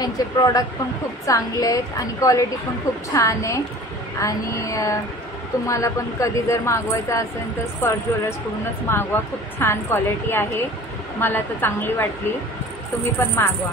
यांचे प्रॉडक्ट पण खूप चांगले आहेत आणि क्वालिटी पण खूप छान आहे। आणि तुम्हाला पण कधी जर मागवायचं असेल तर स्पर्श ज्वेलर्सकडूनच मागवा, खूप छान क्वालिटी आहे, मला तर चांगली वाटली, तुम्ही पण मागवा।